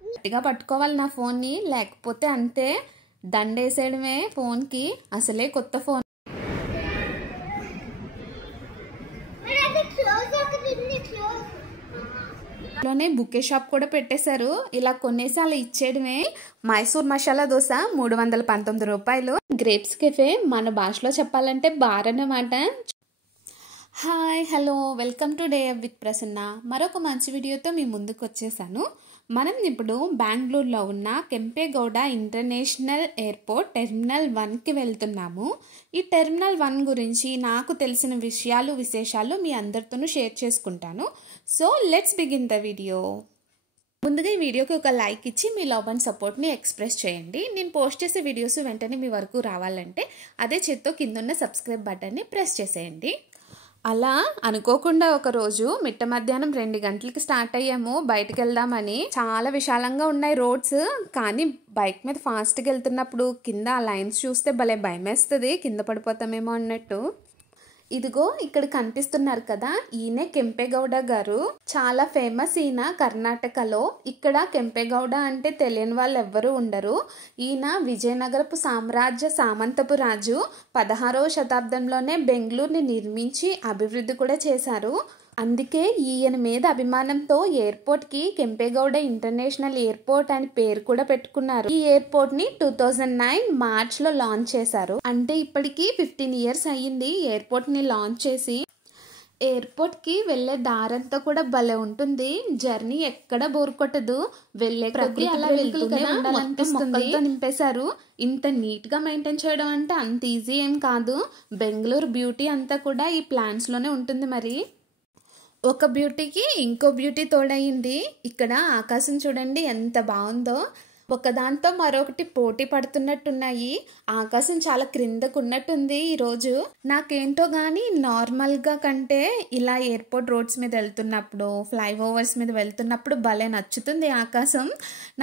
గట్టిగా పట్టుకోవాలి నా ఫోన్ని, లేకపోతే అంతే దండేసేయడమే ఫోన్కి. అసలే కొత్త ఫోన్. లోనే బుకే షాప్ కూడా పెట్టేశారు. ఇలా కొనేసి అలా ఇచ్చేయడమే. మైసూర్ మసాలా దోశ 319 రూపాయలు. గ్రేప్స్ కెఫే మన భాషలో చెప్పాలంటే బార్ అన్నమాట. Hi, hello, welcome to day with Prasanna. మరొక మంచి వీడియోతో మీ ముందుకు వచ్చేసాను. మనం ఇప్పుడు బెంగళూరులో ఉన్న కెంపేగౌడ ఇంటర్నేషనల్ ఎయిర్పోర్ట్ టెర్మినల్ 1కి వెళ్తున్నాము. ఈ టెర్మినల్ 1 గురించి నాకు తెలిసిన విశేషాలు మీ అందరితోనూ షేర్ చేసుకుంటాను. So let's begin the video. ముందుగా ఈ వీడియోకి ఒక లైక్ ఇచ్చి మీ లవ్ అండ్ సపోర్ట్ని ఎక్స్ప్రెస్ చేయండి. నేను పోస్ట్ చేసే వీడియోస్ వెంటనే మీ వరకు రావాలంటే అదే చేత్తో కింద సబ్స్క్రైబ్ బటన్ని ప్రెస్ చేసేయండి. అలా అనుకోకుండా ఒకరోజు మిట్ట మధ్యాహ్నం 2 గంటలకి స్టార్ట్ అయ్యాము బయటకు వెళ్దామని. చాలా విశాలంగా ఉన్నాయి రోడ్స్, కానీ బైక్ మీద ఫాస్ట్గా వెళ్తున్నప్పుడు కింద ఆ లైన్స్ చూస్తే భలే భయం వేస్తుంది, కింద పడిపోతామేమో అన్నట్టు. ఇదిగో ఇక్కడ కనిపిస్తున్నారు కదా, ఈయనే కెంపేగౌడ గారు. చాలా ఫేమస్ ఈయన కర్ణాటకలో. ఇక్కడ కెంపేగౌడ అంటే తెలియని వాళ్ళు ఎవ్వరూ ఉండరు. ఈయన విజయనగరపు సామ్రాజ్య సామంతపు రాజు. 16వ శతాబ్దంలోనే బెంగళూరుని నిర్మించి అభివృద్ధి కూడా చేశారు. అందుకే ఈయన మీద అభిమానంతో ఎయిర్పోర్ట్కి కెంపేగౌడ ఇంటర్నేషనల్ ఎయిర్పోర్ట్ అని పేరు కూడా పెట్టుకున్నారు. ఈ ఎయిర్పోర్ట్ని 2009 మార్చ్లో లాంచ్ చేశారు. అంటే ఇప్పటికి 15 ఇయర్స్ అయ్యింది ఎయిర్పోర్ట్ని లాంచ్ చేసి. ఎయిర్పోర్ట్కి వెళ్ళే దారంతా కూడా భలే ఉంటుంది. జర్నీ ఎక్కడ బోర్ కొట్టదు. వెళ్ళే కొద్దీ అలా వెళ్తూనే ఉండాలనిపిస్తుంది. నింపేశారు. ఇంత నీట్గా మెయింటైన్ చేయడం అంటే అంత ఈజీ ఏం కాదు. బెంగళూరు బ్యూటీ అంతా కూడా ఈ ప్లాన్స్లోనే ఉంటుంది. మరి ఒక బ్యూటీకి ఇంకో బ్యూటీ తోడయింది. ఇక్కడ ఆకాశం చూడండి ఎంత బాగుందో. ఒకదాంతో మరొకటి పోటీ పడుతున్నట్టున్నాయి. ఆకాశం చాలా క్రిందకు ఉన్నట్టుంది ఈరోజు. నాకేంటో కానీ నార్మల్గా కంటే ఇలా ఎయిర్పోర్ట్ రోడ్స్ మీద వెళ్తున్నప్పుడు, ఫ్లైఓవర్స్ మీద వెళ్తున్నప్పుడు భలే నచ్చుతుంది ఆకాశం.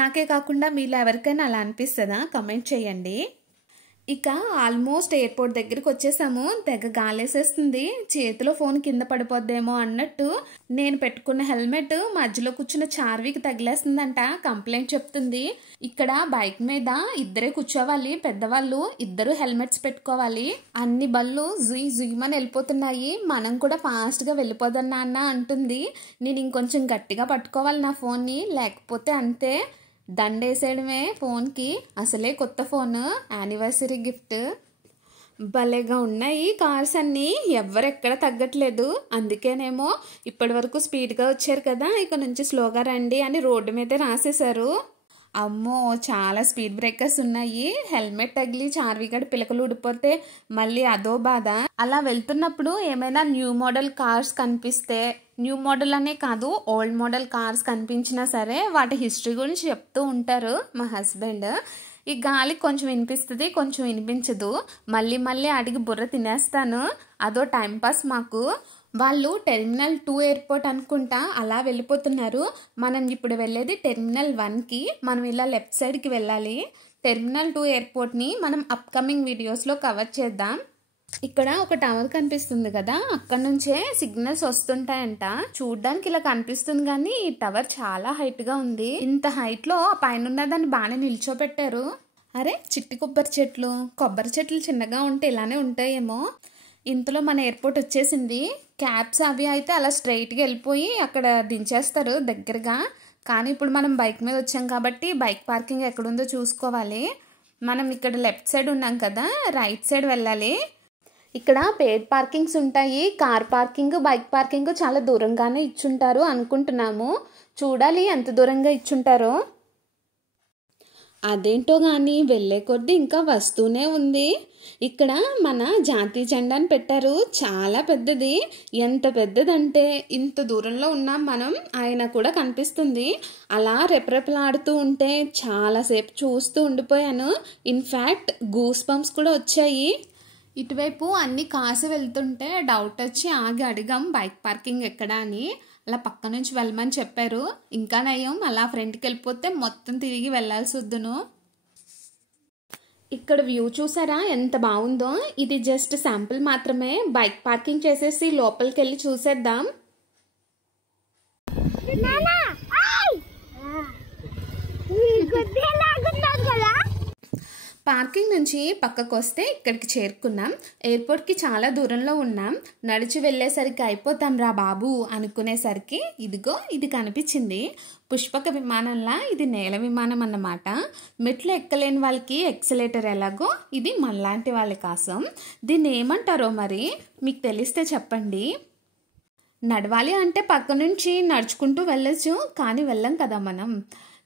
నాకే కాకుండా మీలో ఎవరికైనా అలా అనిపిస్తుందా? కమెంట్ చేయండి. ఇక ఆల్మోస్ట్ ఎయిర్పోర్ట్ దగ్గరికి వచ్చేసాము. తెగ గాలేసేస్తుంది. చేతిలో ఫోన్ కింద పడిపోద్దేమో అన్నట్టు. నేను పెట్టుకున్న హెల్మెట్ మధ్యలో కూర్చున్న చార్వికి తగిలేస్తుందంట, కంప్లైంట్ చెప్తుంది. ఇక్కడ బైక్ మీద ఇద్దరే కూర్చోవాలి, పెద్దవాళ్ళు. ఇద్దరు హెల్మెట్స్ పెట్టుకోవాలి. అన్ని బళ్ళు జుయ్మని వెళ్ళిపోతున్నాయి. మనం కూడా ఫాస్ట్గా వెళ్ళిపోదాం నాన్న అంటుంది. నేను ఇంకొంచెం గట్టిగా పట్టుకోవాలి నా ఫోన్ని, లేకపోతే అంతే దండేసేయడమే ఫోన్కి. అసలే కొత్త ఫోన్, యానివర్సరీ గిఫ్ట్. భలేగా ఉన్నాయి కార్స్ అన్నీ, ఎవరెక్కడ తగ్గట్లేదు. అందుకేనేమో ఇప్పటి వరకు స్పీడ్గా వచ్చారు కదా, ఇక నుంచి స్లోగా రండి అని రోడ్డు మీదే రాసేశారు. అమ్మో, చాలా స్పీడ్ బ్రేకర్స్ ఉన్నాయి. హెల్మెట్ తగిలి చార్విగడ పిలకలు ఊడిపోతే మళ్ళీ అదో బాధ. అలా వెళ్తున్నప్పుడు ఏమైనా న్యూ మోడల్ కార్స్ కనిపిస్తే, న్యూ మోడల్ అనే కాదు ఓల్డ్ మోడల్ కార్స్ కనిపించినా సరే వాటి హిస్టరీ గురించి చెప్తూ ఉంటారు మా హస్బెండ్. ఈ గాలి కొంచెం వినిపిస్తుంది, కొంచెం వినిపించదు. మళ్ళీ అడిగి బుర్ర తినేస్తాను. అదో టైంపాస్ మాకు. వాళ్ళు టెర్మినల్ 2 ఎయిర్పోర్ట్ అనుకుంటా అలా వెళ్ళిపోతున్నారు. మనం ఇప్పుడు వెళ్ళేది టెర్మినల్ 1కి. మనం ఇలా లెఫ్ట్ సైడ్కి వెళ్ళాలి. టెర్మినల్ 2 ఎయిర్పోర్ట్ని మనం అప్కమింగ్ వీడియోస్లో కవర్ చేద్దాం. ఇక్కడ ఒక టవర్ కనిపిస్తుంది కదా, అక్కడ నుంచే సిగ్నల్స్ వస్తుంటాయంట. చూడ్డానికి ఇలా కనిపిస్తుంది కానీ ఈ టవర్ చాలా హైట్గా ఉంది. ఇంత హైట్లో పైన ఉన్నదాన్ని బాగానే నిల్చోపెట్టారు. అరే, చిట్టి కొబ్బరి చెట్లు చిన్నగా ఉంటే ఇలానే ఉంటాయేమో. ఇంతలో మన ఎయిర్పోర్ట్ వచ్చేసింది. క్యాబ్స్ అవి అయితే అలా స్ట్రైట్గా వెళ్ళిపోయి అక్కడ దించేస్తారు దగ్గరగా. కానీ ఇప్పుడు మనం బైక్ మీద వచ్చాం కాబట్టి బైక్ పార్కింగ్ ఎక్కడుందో చూసుకోవాలి. మనం ఇక్కడ లెఫ్ట్ సైడ్ ఉన్నాం కదా, రైట్ సైడ్ వెళ్ళాలి. ఇక్కడ పెయిడ్ పార్కింగ్స్ ఉంటాయి. కార్ పార్కింగ్, బైక్ పార్కింగ్ చాలా దూరంగానే ఇచ్చుంటారు అనుకుంటున్నాము. చూడాలి ఎంత దూరంగా ఇచ్చుంటారో. అదేంటో కానీ వెళ్ళే కొద్దీ ఇంకా వస్తూనే ఉంది. ఇక్కడ మన జాతీయ జెండాని పెట్టారు, చాలా పెద్దది. ఎంత పెద్దదంటే ఇంత దూరంలో ఉన్నాం మనం, ఆయన కూడా కనిపిస్తుంది. అలా రెపరెపలాడుతూ ఉంటే చాలాసేపు చూస్తూ ఉండిపోయాను. ఇన్ఫ్యాక్ట్ గూస్ బంప్స్ కూడా వచ్చాయి. ఇటువైపు అన్ని కాసి వెళ్తుంటే డౌట్ వచ్చి ఆగి అడిగాం బైక్ పార్కింగ్ ఎక్కడా అని. అలా పక్క నుంచి వెళ్ళమని చెప్పారు. ఇంకా నయం, అలా ఫ్రంట్కి వెళ్ళిపోతే మొత్తం తిరిగి వెళ్ళాల్సి వద్దును. ఇక్కడ వ్యూ చూసారా ఎంత బాగుందో. ఇది జస్ట్ శాంపుల్ మాత్రమే. బైక్ పార్కింగ్ చేసేసి లోపలికి వెళ్ళి చూసేద్దాం. పార్కింగ్ నుంచి పక్కకు వస్తే ఇక్కడికి చేరుకున్నాం. ఎయిర్పోర్ట్కి చాలా దూరంలో ఉన్నాం. నడిచి వెళ్ళేసరికి అయిపోతాం రా బాబు అనుకునేసరికి ఇదిగో ఇది కనిపించింది. పుష్పక విమానంలా ఇది నేల విమానం అన్నమాట. మెట్లు ఎక్కలేని వాళ్ళకి ఎక్సలేటర్ ఎలాగో ఇది మనలాంటి వాళ్ళ కోసం. దీన్ని ఏమంటారో మరి మీకు తెలిస్తే చెప్పండి. నడవాలి అంటే పక్క నుంచి నడుచుకుంటూ వెళ్ళచ్చు, కానీ వెళ్ళం కదా మనం.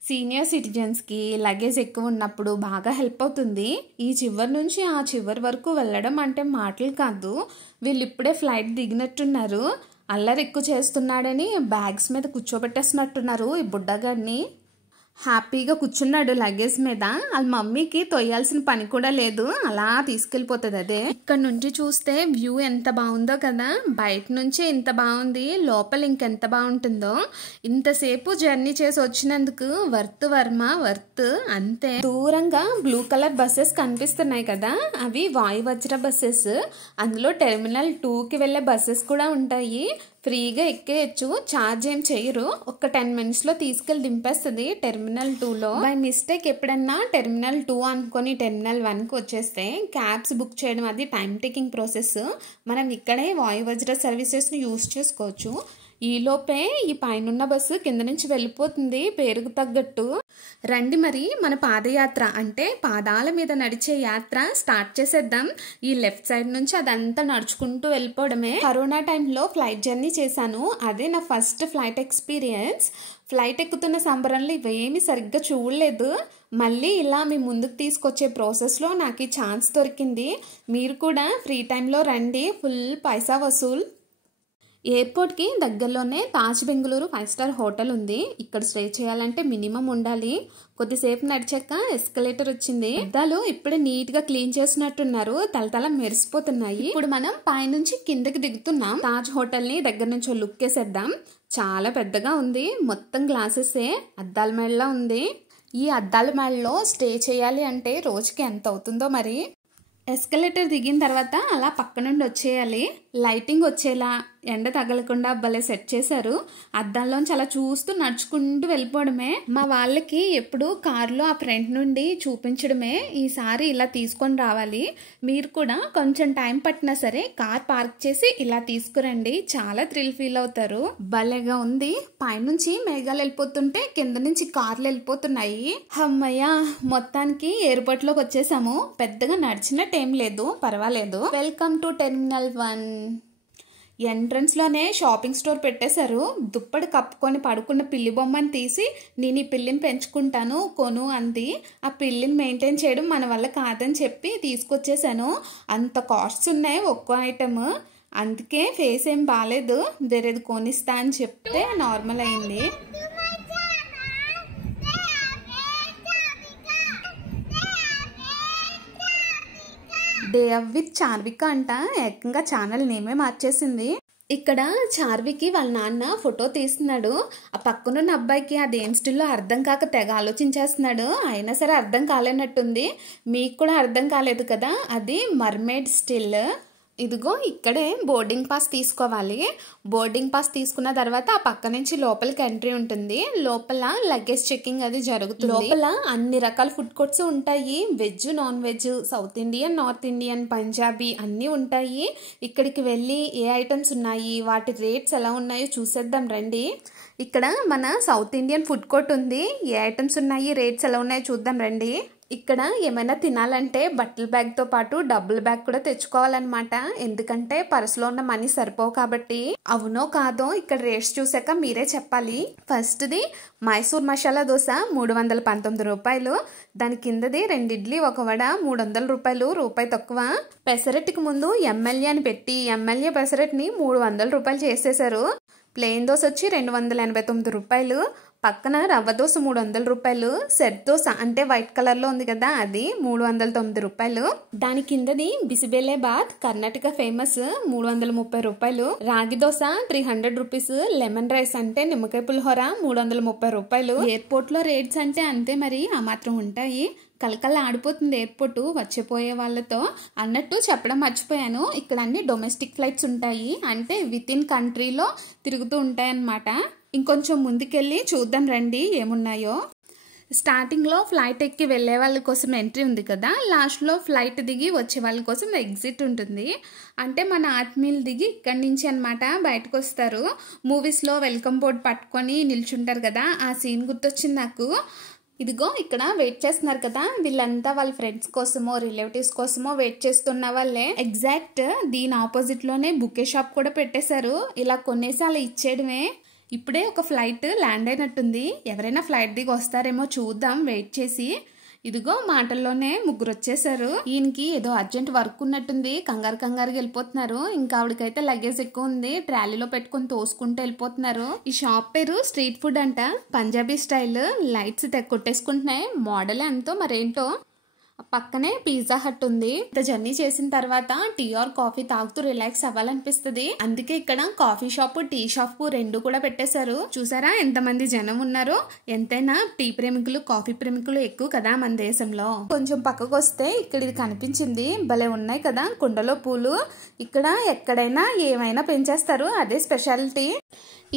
సీనియర్ సిటిజన్స్కి లగేజ్ ఎక్కువ ఉన్నప్పుడు బాగా హెల్ప్ అవుతుంది. ఈ చివరి నుంచి ఆ చివరి వరకు వెళ్ళడం అంటే మాటలు కాదు. వీళ్ళు ఇప్పుడే ఫ్లైట్ దిగినట్టున్నారు. అల్లరి ఎక్కువ చేస్తున్నాడని బ్యాగ్స్ మీద కూర్చోబెట్టేస్తున్నట్టున్నారు ఈ బుడ్డగాడిని. హ్యాపీగా కూర్చున్నాడు లగేజ్ మీద. వాళ్ళ మమ్మీకి తొయ్యాల్సిన పని కూడా లేదు, అలా తీసుకెళ్ళిపోతుంది అదే. ఇక్కడ నుంచి చూస్తే వ్యూ ఎంత బాగుందో కదా. బయట నుంచి ఎంత బాగుంది, లోపల ఇంకెంత బాగుంటుందో. ఇంతసేపు జర్నీ చేసి వచ్చినందుకు వర్త్ వర్మ, వర్త్ అంతే. దూరంగా బ్లూ కలర్ బస్సెస్ కనిపిస్తున్నాయి కదా, అవి వాయువజ్ర బస్సెస్. అందులో టెర్మినల్ 2కి వెళ్ళే బస్సెస్ కూడా ఉంటాయి. ఫ్రీగా ఎక్కేయచ్చు, ఛార్జ్ ఏం చేయరు. ఒక 10 minutesలో తీసుకెళ్ళి దింపేస్తుంది టెర్మినల్ 2లో. బై మిస్టేక్ ఎప్పుడన్నా టెర్మినల్ 2 అనుకొని టెర్మినల్ 1కి వచ్చేస్తే క్యాబ్స్ బుక్ చేయడం అది టైం టేకింగ్ ప్రాసెస్. మనం ఇక్కడే వాయువజ్ర సర్వీసెస్ని యూజ్ చేసుకోవచ్చు. ఈలోపే ఈ పైనున్న బస్సు కింద నుంచి వెళ్ళిపోతుంది పేరుకు తగ్గట్టు. రండి మరి మన పాదయాత్ర అంటే పాదాల మీద నడిచే యాత్ర స్టార్ట్ చేసేద్దాం. ఈ లెఫ్ట్ సైడ్ నుంచి అదంతా నడుచుకుంటూ వెళ్ళిపోవడమే. కరోనా టైంలో ఫ్లైట్ జర్నీ చేశాను, అదే నా ఫస్ట్ ఫ్లైట్ ఎక్స్పీరియన్స్. ఫ్లైట్ ఎక్కుతున్న సంబరంలో ఇవేమీ సరిగ్గా చూడలేదు. మళ్ళీ ఇలా మీ ముందుకు తీసుకొచ్చే ప్రాసెస్లో నాకు ఈ ఛాన్స్ దొరికింది. మీరు కూడా ఫ్రీ టైంలో రండి, ఫుల్ పైసా వసూల్. ఎయిర్పోర్ట్కి దగ్గరలోనే తాజ్ బెంగళూరు 5 స్టార్ హోటల్ ఉంది. ఇక్కడ స్టే చేయాలంటే మినిమం ఉండాలి. కొద్దిసేపు నడిచాక ఎస్కలేటర్ వచ్చింది. అద్దాలు ఇప్పుడే నీట్గా క్లీన్ చేసినట్టున్నారు, తలతల మెరిసిపోతున్నాయి. ఇప్పుడు మనం పైనుంచి కిందకి దిగుతున్నాం. తాజ్ హోటల్ని దగ్గర నుంచి లుక్ వేసేద్దాం. చాలా పెద్దగా ఉంది, మొత్తం గ్లాసెసే. అద్దాల మేడలా ఉంది. ఈ అద్దాల మేడలో స్టే చేయాలి అంటే రోజుకి ఎంత అవుతుందో మరి. ఎస్కలేటర్ దిగిన తర్వాత అలా పక్క నుండి వచ్చేయాలి. లైటింగ్ వచ్చేలా ఎండ తగలకుండా భలే సెట్ చేశారు. అద్దాల్లోంచి అలా చూస్తూ నడుచుకుంటూ వెళ్ళిపోవడమే. మా వాళ్ళకి ఎప్పుడు కారులో ఆ ఫ్రంట్ నుండి చూపించడమే. ఈసారి ఇలా తీసుకొని రావాలి. మీరు కూడా కొంచెం టైం పట్టినా సరే కార్ పార్క్ చేసి ఇలా తీసుకురండి, చాలా థ్రిల్ ఫీల్ అవుతారు. భలేగా ఉంది. పైనుంచి మేఘాలు వెళ్ళిపోతుంటే కింద నుంచి కార్లు వెళ్ళిపోతున్నాయి. అమ్మయ్య, మొత్తానికి ఎయిర్పోర్ట్లోకి వచ్చేసాము. పెద్దగా నడిచినట్టు ఏం లేదు, పర్వాలేదు. Welcome to terminal 1. ఎంట్రన్స్ లోనే షాపింగ్ స్టోర్ పెట్టేశారు. దుప్పటి కప్పుకొని పడుకున్న పిల్లి బొమ్మని తీసి నేను ఈ పిల్లిని పెంచుకుంటాను కొను అంది. ఆ పిల్లిని మెయింటైన్ చేయడం మన వల్ల కాదని చెప్పి తీసుకొచ్చేసాను. అంత కాస్ట్స్ ఉన్నాయి ఒక్కో ఐటమ్, అందుకే ఫేస్ ఏం బాగాలేదు, వేరేది కొనిస్తా అని చెప్తే నార్మల్ అయింది. డే ఆఫ్ విత్ చార్విక అంట, ఏకంగా ఛానల్ నేమే మార్చేసింది. ఇక్కడ చార్వికి వాళ్ళ నాన్న ఫోటో తీస్తున్నాడు. ఆ పక్కనున్న అబ్బాయికి అదేం స్టిల్లో అర్థం కాక తెగ ఆలోచించేస్తున్నాడు. అయినా సరే అర్థం కాలేనట్టుంది. మీకు కూడా అర్థం కాలేదు కదా, అది మర్మేడ్ స్టిల్. ఇదిగో ఇక్కడే బోర్డింగ్ పాస్ తీసుకోవాలి. బోర్డింగ్ పాస్ తీసుకున్న తర్వాత ఆ పక్క నుంచి లోపలికి ఎంట్రీ ఉంటుంది. లోపల లగేజ్ చెకింగ్ అది జరుగుతుంది. లోపల అన్ని రకాల ఫుడ్ కోర్ట్స్ ఉంటాయి. Veg, non veg, south Indian, north Indian, Punjabi అన్నీ ఉంటాయి. ఇక్కడికి వెళ్ళి ఏ ఐటమ్స్ ఉన్నాయి, వాటి రేట్స్ ఎలా ఉన్నాయో చూసేద్దాం రండి. ఇక్కడ మన సౌత్ ఇండియన్ ఫుడ్ కోర్ట్ ఉంది. ఏ ఐటమ్స్ ఉన్నాయి, రేట్స్ ఎలా ఉన్నాయో చూద్దాం రండి. ఇక్కడ ఏమైనా తినాలంటే బట్టల బ్యాగ్తో పాటు డబ్బుల బ్యాగ్ కూడా తెచ్చుకోవాలన్నమాట. ఎందుకంటే పర్సులో ఉన్న మనీ సరిపోవు కాబట్టి. అవునో కాదో ఇక్కడ రేట్స్ చూసాక మీరే చెప్పాలి. ఫస్ట్ది మైసూర్ మసాలా దోశ 319 రూపాయలు. దాని కిందది 2 ఇడ్లీ 1 వడ 300 రూపాయలు, రూపాయి తక్కువ. పెసరట్టుకి ముందు ఎమ్మెల్యే అని పెట్టి ఎమ్మెల్యే పెసరట్టుని 300 రూపాయలు చేసేసారు. ప్లెయిన్ దోశ వచ్చి 289 రూపాయలు. పక్కన రవ్వ దోశ 300 రూపాయలు, సెట్ దోశ అంటే వైట్ కలర్ లో ఉంది కదా అది 309 రూపాయలు. దాని కిందది బిసిబెలే బాత్ కర్ణాటక ఫేమస్ 330 రూపాయలు. రాగి దోశ 300 రూపీస్. లెమన్ రైస్ అంటే నిమ్మకాయ పులిహోర 330 రూపాయలు. ఎయిర్పోర్ట్ లో రేట్స్ అంటే అంతే మరి, ఆ మాత్రం ఉంటాయి. కలకల ఆడిపోతుంది ఎయిర్పోర్ట్ వచ్చిపోయే వాళ్ళతో. అన్నట్టు చెప్పడం మర్చిపోయాను, ఇక్కడ అన్ని డొమెస్టిక్ ఫ్లైట్స్ ఉంటాయి, అంటే విత్ ఇన్ కంట్రీలో తిరుగుతూ ఉంటాయి అన్నమాట. ఇంకొంచెం ముందుకెళ్ళి చూద్దాం రండి ఏమున్నాయో. స్టార్టింగ్లో ఫ్లైట్ ఎక్కి వెళ్ళే వాళ్ళ కోసం ఎంట్రీ ఉంది కదా, లాస్ట్లో ఫ్లైట్ దిగి వచ్చే వాళ్ళ కోసం ఎగ్జిట్ ఉంటుంది. అంటే మన ఆత్మీయులు దిగి ఇక్కడి నుంచి అనమాట బయటకు వస్తారు. మూవీస్లో వెల్కమ్ బోర్డ్ పట్టుకొని నిల్చుంటారు కదా, ఆ సీన్ గుర్తొచ్చింది నాకు. ఇదిగో ఇక్కడ వెయిట్ చేస్తున్నారు కదా, వీళ్ళంతా వాళ్ళ ఫ్రెండ్స్ కోసమో రిలేటివ్స్ కోసమో వెయిట్ చేస్తున్న వాళ్ళే. ఎగ్జాక్ట్ దీని ఆపోజిట్ లోనే బుకే షాప్ కూడా పెట్టేశారు. ఇలా కొనేసి అలా ఇచ్చేయడమే. ఇప్పుడే ఒక ఫ్లైట్ ల్యాండ్ అయినట్టుంది, ఎవరైనా ఫ్లైట్ దిగి వస్తారేమో చూద్దాం వెయిట్ చేసి. ఇదిగో మాటల్లోనే ముగ్గురు వచ్చేసారు. ఈయనకి ఏదో అర్జెంట్ వర్క్ ఉన్నట్టుంది, కంగారుగా వెళ్ళిపోతున్నారు. ఇంకా ఆవిడకైతే లగేజ్ ఎక్కువ ఉంది, ట్రాలీలో పెట్టుకుని తోసుకుంటూ వెళ్ళిపోతున్నారు. ఈ షాప్ పేరు స్ట్రీట్ ఫుడ్ అంట, పంజాబీ స్టైల్. లైట్స్ కొట్టేసుకుంటున్నాయి, మోడల్ ఎంతో మరేంటో. పక్కనే పిజ్జా హట్ ఉంది. ఇంత జర్నీ చేసిన తర్వాత టీ ఆర్ కాఫీ తాగుతూ రిలాక్స్ అవ్వాలనిపిస్తుంది. అందుకే ఇక్కడ కాఫీ షాప్ టీ షాప్ రెండు కూడా పెట్టేశారు. చూసారా ఎంతమంది జనం ఉన్నారో. ఎంతైనా టీ ప్రేమికులు కాఫీ ప్రేమికులు ఎక్కువ కదా మన దేశంలో. కొంచెం పక్కకు వస్తే ఇక్కడ ఇది కనిపించింది, భలే ఉన్నాయి కదా కుండలో పూలు. ఇక్కడ ఎక్కడైనా ఏమైనా పెంచేస్తారు, అదే స్పెషాలిటీ.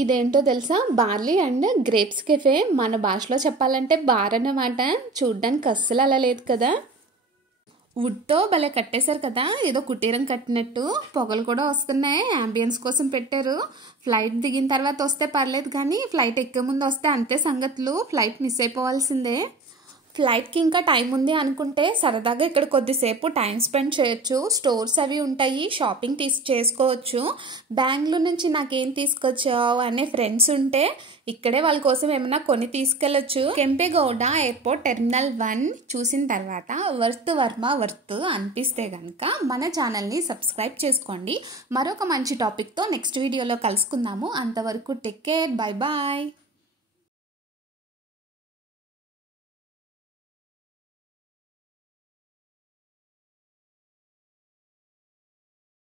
ఇదేంటో తెలుసా, బార్లీ అండ్ గ్రేప్స్ కెఫే. మన భాషలో చెప్పాలంటే బార్ అన్నమాట. చూడ్డానికి అస్సలు అలా లేదు కదా, వుడ్తో భలే కట్టేశారు కదా, ఏదో కుటీరం కట్టినట్టు. పొగలు కూడా వస్తున్నాయి, అంబియన్స్ కోసం పెట్టారు. ఫ్లైట్ దిగిన తర్వాత వస్తే పర్లేదు కానీ ఫ్లైట్ ఎక్కే ముందు వస్తే అంతే సంగతులు, ఫ్లైట్ మిస్ అయిపోవాల్సిందే. ఫ్లైట్కి ఇంకా టైం ఉంది అనుకుంటే సరదాగా ఇక్కడ కొద్దిసేపు టైం స్పెండ్ చేయొచ్చు. స్టోర్స్ అవి ఉంటాయి, షాపింగ్ చేసుకోవచ్చు. బెంగళూరు నుంచి నాకేం తీసుకొచ్చావు అనే ఫ్రెండ్స్ ఉంటే ఇక్కడే వాళ్ళ కోసం ఏమైనా కొని తీసుకెళ్ళొచ్చు. కెంపెగౌడ ఎయిర్పోర్ట్ టెర్మినల్ 1 చూసిన తర్వాత వర్త్ అనిపిస్తే కనుక మన ఛానల్ని సబ్స్క్రైబ్ చేసుకోండి. మరొక మంచి టాపిక్తో నెక్స్ట్ వీడియోలో కలుసుకుందాము. అంతవరకు టేక్ కేర్, బై బాయ్.